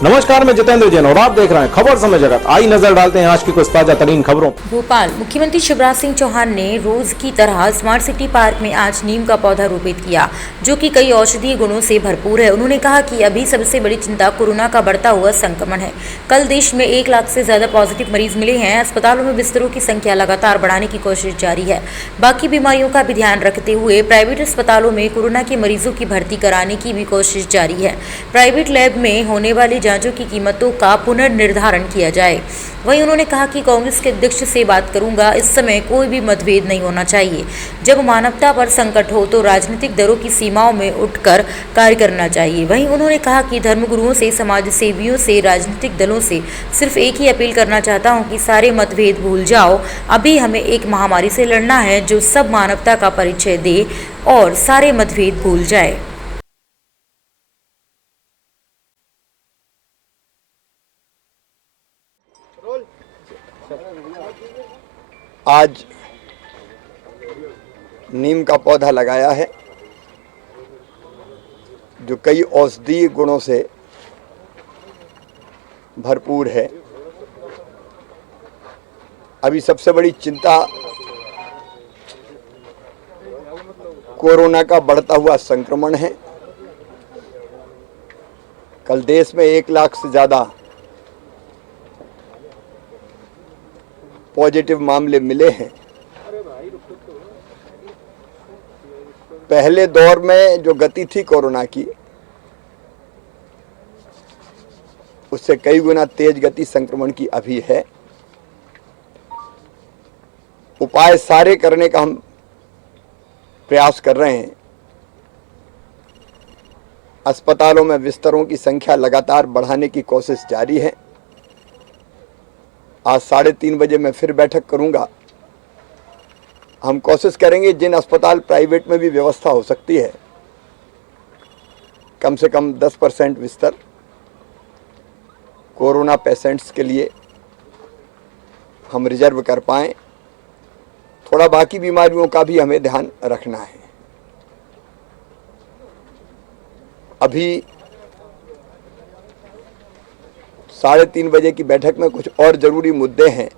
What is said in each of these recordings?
नमस्कार, मैं जितेंद्र जैन और आप देख रहे हैं खबर समय जगत। आई नजर डालते हैं आज की कुछ ताजा तरीन खबरों। भोपाल मुख्यमंत्री शिवराज सिंह चौहान ने रोज की तरह स्मार्ट सिटी पार्क में आज नीम का पौधा रोपित किया, जो कि कई औषधीय गुणों से भरपूर है। उन्होंने कहा कि अभी सबसे बड़ी चिंता कोरोना का बढ़ता हुआ संक्रमण है। कल देश में 1 लाख से ज्यादा पॉजिटिव मरीज मिले हैं। अस्पतालों में बिस्तरों की संख्या लगातार बढ़ाने की कोशिश जारी है। बाकी बीमारियों का भी ध्यान रखते हुए प्राइवेट अस्पतालों में कोरोना के मरीजों की भर्ती कराने की भी कोशिश जारी है। प्राइवेट लैब में होने वाली जांचों की कीमतों का पुनर्निर्धारण किया जाए। वहीं उन्होंने कहा कि कांग्रेस के अध्यक्ष से बात करूंगा, इस समय कोई भी मतभेद नहीं होना चाहिए। जब मानवता पर संकट हो तो राजनीतिक दलों की सीमाओं में उठकर कार्य करना चाहिए। वहीं उन्होंने कहा कि धर्मगुरुओं से, समाज सेवियों से, राजनीतिक दलों से सिर्फ एक ही अपील करना चाहता हूं कि सारे मतभेद भूल जाओ। अभी हमें एक महामारी से लड़ना है जो सब मानवता का परिचय दे और सारे मतभेद भूल जाए। आज नीम का पौधा लगाया है जो कई औषधीय गुणों से भरपूर है। अभी सबसे बड़ी चिंता कोरोना का बढ़ता हुआ संक्रमण है। कल देश में 1 लाख से ज़्यादा पॉजिटिव मामले मिले हैं। पहले दौर में जो गति थी कोरोना की, उससे कई गुना तेज गति संक्रमण की अभी है। उपाय सारे करने का हम प्रयास कर रहे हैं। अस्पतालों में बिस्तरों की संख्या लगातार बढ़ाने की कोशिश जारी है। आज 3:30 बजे मैं फिर बैठक करूंगा। हम कोशिश करेंगे जिन अस्पताल प्राइवेट में भी व्यवस्था हो सकती है, कम से कम 10% बिस्तर कोरोना पेशेंट्स के लिए हम रिजर्व कर पाएं। थोड़ा बाकी बीमारियों का भी हमें ध्यान रखना है। अभी 3:30 बजे की बैठक में कुछ और ज़रूरी मुद्दे हैं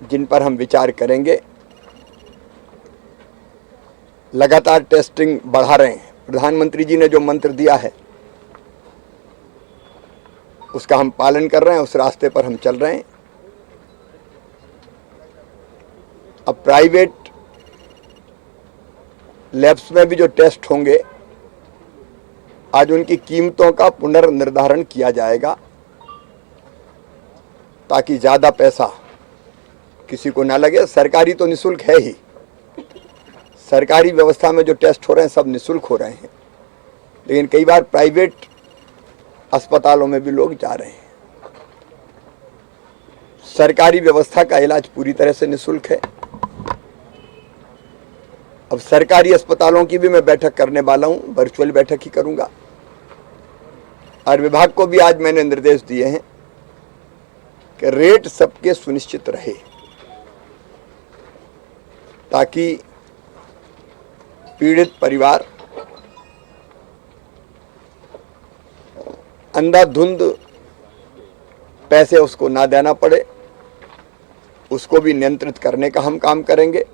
जिन पर हम विचार करेंगे। लगातार टेस्टिंग बढ़ा रहे हैं। प्रधानमंत्री जी ने जो मंत्र दिया है उसका हम पालन कर रहे हैं, उस रास्ते पर हम चल रहे हैं। अब प्राइवेट लैब्स में भी जो टेस्ट होंगे, आज उनकी कीमतों का पुनर्निर्धारण किया जाएगा ताकि ज़्यादा पैसा किसी को ना लगे। सरकारी तो निःशुल्क है ही। सरकारी व्यवस्था में जो टेस्ट हो रहे हैं सब निःशुल्क हो रहे हैं, लेकिन कई बार प्राइवेट अस्पतालों में भी लोग जा रहे हैं। सरकारी व्यवस्था का इलाज पूरी तरह से निःशुल्क है। अब सरकारी अस्पतालों की भी मैं बैठक करने वाला हूं, वर्चुअल बैठक ही करूंगा। और विभाग को भी आज मैंने निर्देश दिए हैं कि रेट सबके सुनिश्चित रहे ताकि पीड़ित परिवार अंधाधुंध पैसे उसको ना देना पड़े। उसको भी नियंत्रित करने का हम काम करेंगे।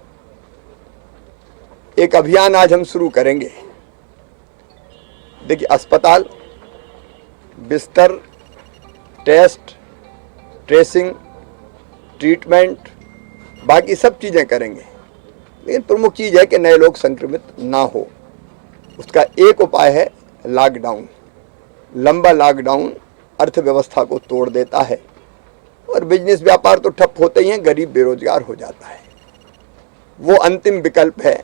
एक अभियान आज हम शुरू करेंगे। देखिए, अस्पताल, बिस्तर, टेस्ट, ट्रेसिंग, ट्रीटमेंट, बाकी सब चीज़ें करेंगे, लेकिन प्रमुख चीज़ है कि नए लोग संक्रमित ना हो। उसका एक उपाय है लॉकडाउन। लंबा लॉकडाउन अर्थव्यवस्था को तोड़ देता है और बिजनेस व्यापार तो ठप होते ही हैं, गरीब बेरोजगार हो जाता है। वो अंतिम विकल्प है,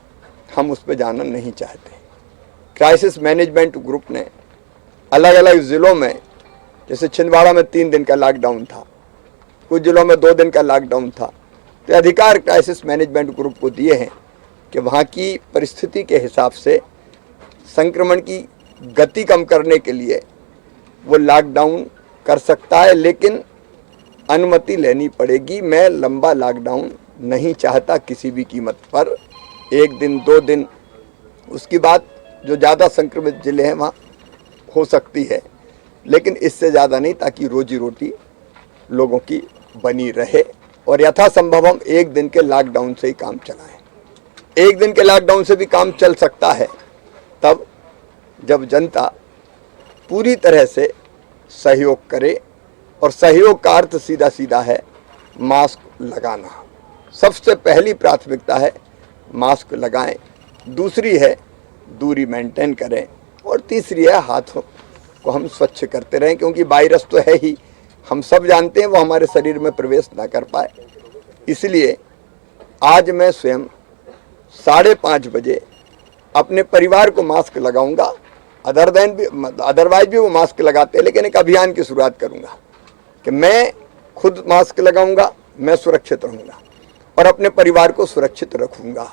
हम उस पर जाना नहीं चाहते। क्राइसिस मैनेजमेंट ग्रुप ने अलग अलग ज़िलों में, जैसे छिंदवाड़ा में 3 दिन का लॉकडाउन था, कुछ ज़िलों में 2 दिन का लॉकडाउन था, तो अधिकार क्राइसिस मैनेजमेंट ग्रुप को दिए हैं कि वहाँ की परिस्थिति के हिसाब से संक्रमण की गति कम करने के लिए वो लॉकडाउन कर सकता है, लेकिन अनुमति लेनी पड़ेगी। मैं लंबा लॉकडाउन नहीं चाहता किसी भी कीमत पर। 1 दिन 2 दिन, उसकी बात जो ज़्यादा संक्रमित जिले हैं वहाँ हो सकती है, लेकिन इससे ज़्यादा नहीं, ताकि रोजी रोटी लोगों की बनी रहे। और यथासंभव हम एक दिन के लॉकडाउन से ही काम चलाएं। एक दिन के लॉकडाउन से भी काम चल सकता है तब जब जनता पूरी तरह से सहयोग करे, और सहयोग का अर्थ सीधा सीधा है मास्क लगाना। सबसे पहली प्राथमिकता है मास्क लगाएं, दूसरी है दूरी मेंटेन करें, और तीसरी है हाथों को हम स्वच्छ करते रहें, क्योंकि वायरस तो है ही, हम सब जानते हैं वो हमारे शरीर में प्रवेश ना कर पाए। इसलिए आज मैं स्वयं 5:30 बजे अपने परिवार को मास्क लगाऊंगा। अदरवाइज भी वो मास्क लगाते हैं, लेकिन एक अभियान की शुरुआत करूंगा कि मैं खुद मास्क लगाऊंगा, मैं सुरक्षित रहूंगा और अपने परिवार को सुरक्षित रखूंगा।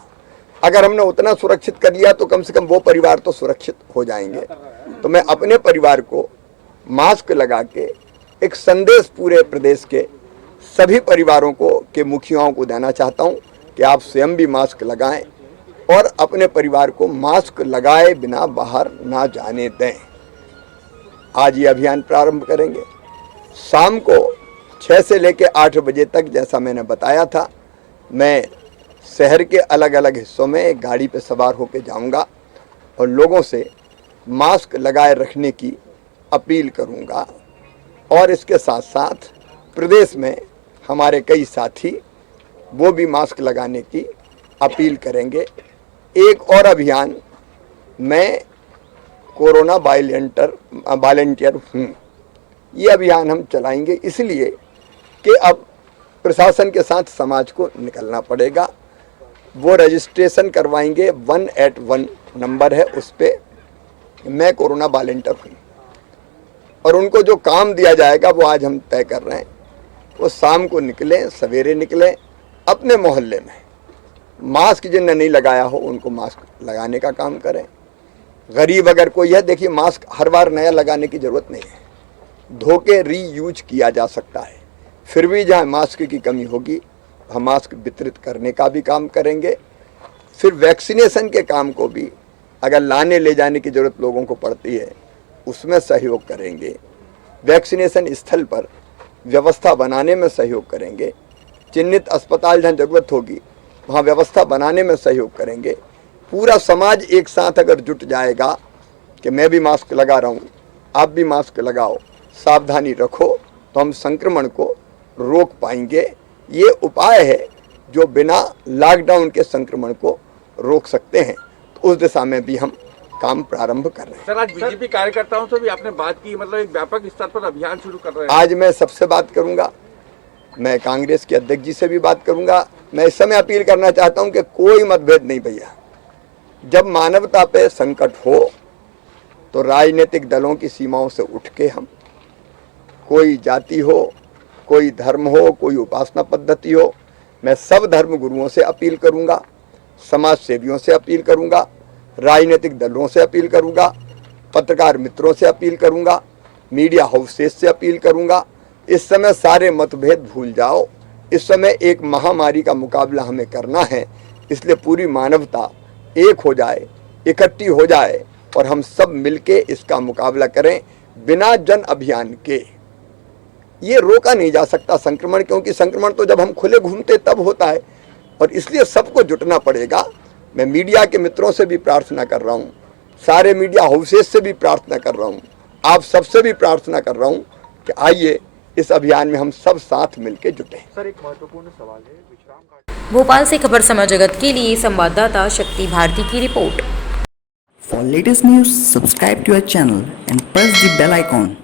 अगर हमने उतना सुरक्षित कर लिया तो कम से कम वो परिवार तो सुरक्षित हो जाएंगे। तो मैं अपने परिवार को मास्क लगा के एक संदेश पूरे प्रदेश के सभी परिवारों को के मुखियाओं को देना चाहता हूं कि आप स्वयं भी मास्क लगाएं और अपने परिवार को मास्क लगाए बिना बाहर ना जाने दें। आज ये अभियान प्रारंभ करेंगे। शाम को 6 से लेकर 8 बजे तक, जैसा मैंने बताया था, मैं शहर के अलग अलग हिस्सों में एक गाड़ी पर सवार होकर जाऊंगा और लोगों से मास्क लगाए रखने की अपील करूंगा। और इसके साथ साथ प्रदेश में हमारे कई साथी वो भी मास्क लगाने की अपील करेंगे। एक और अभियान, मैं कोरोना वॉलंटियर हूँ, ये अभियान हम चलाएंगे, इसलिए कि अब प्रशासन के साथ समाज को निकलना पड़ेगा। वो रजिस्ट्रेशन करवाएंगे, 181 नंबर है, उस पर मैं कोरोना वॉलंटियर हूँ, और उनको जो काम दिया जाएगा वो आज हम तय कर रहे हैं। वो शाम को निकलें, सवेरे निकलें, अपने मोहल्ले में मास्क जिनने नहीं लगाया हो उनको मास्क लगाने का काम करें। गरीब अगर कोई है, देखिए मास्क हर बार नया लगाने की ज़रूरत नहीं है, धोके रीयूज किया जा सकता है। फिर भी जहाँ मास्क की कमी होगी हम मास्क वितरित करने का भी काम करेंगे। फिर वैक्सीनेशन के काम को भी अगर लाने ले जाने की ज़रूरत लोगों को पड़ती है उसमें सहयोग करेंगे। वैक्सीनेशन स्थल पर व्यवस्था बनाने में सहयोग करेंगे। चिन्हित अस्पताल जहाँ ज़रूरत होगी वहाँ व्यवस्था बनाने में सहयोग करेंगे। पूरा समाज एक साथ अगर जुट जाएगा कि मैं भी मास्क लगा रहा हूँ, आप भी मास्क लगाओ, सावधानी रखो, तो हम संक्रमण को रोक पाएंगे। ये उपाय है जो बिना लॉकडाउन के संक्रमण को रोक सकते हैं। तो उस दिशा में भी हम काम प्रारंभ कर रहे हैं। सर, आज बीजेपी कार्यकर्ताओं से भी आपने बात की, मतलब एक व्यापक स्तर पर अभियान शुरू कर रहे हैं। आज मैं सबसे बात करूंगा, मैं कांग्रेस के अध्यक्ष जी से भी बात करूंगा। मैं इस समय अपील करना चाहता हूं कि कोई मतभेद नहीं भैया। जब मानवता पे संकट हो तो राजनीतिक दलों की सीमाओं से उठ के हम, कोई जाति हो, कोई धर्म हो, कोई उपासना पद्धति हो, मैं सब धर्म गुरुओं से अपील करूंगा, समाज सेवियों से अपील करूंगा, राजनीतिक दलों से अपील करूंगा, पत्रकार मित्रों से अपील करूंगा, मीडिया हाउसेस से अपील करूंगा। इस समय सारे मतभेद भूल जाओ। इस समय एक महामारी का मुकाबला हमें करना है, इसलिए पूरी मानवता एक हो जाए, इकट्ठी हो जाए और हम सब मिलके इसका मुकाबला करें। बिना जन अभियान के ये रोका नहीं जा सकता संक्रमण, क्योंकि संक्रमण तो जब हम खुले घूमते तब होता है, और इसलिए सबको जुटना पड़ेगा। मैं मीडिया के मित्रों से भी प्रार्थना कर रहा हूँ, सारे मीडिया हाउसेस से भी प्रार्थना कर रहा हूँ, आप सबसे भी प्रार्थना कर रहा हूँ कि आइए इस अभियान में हम सब साथ मिलकर जुटे। सर, एक महत्वपूर्ण सवाल है, विश्राम घाट। भोपाल से खबर समय जगत के लिए संवाददाता शक्ति भारती की report. For latest news, subscribe to our channel and press the bell icon.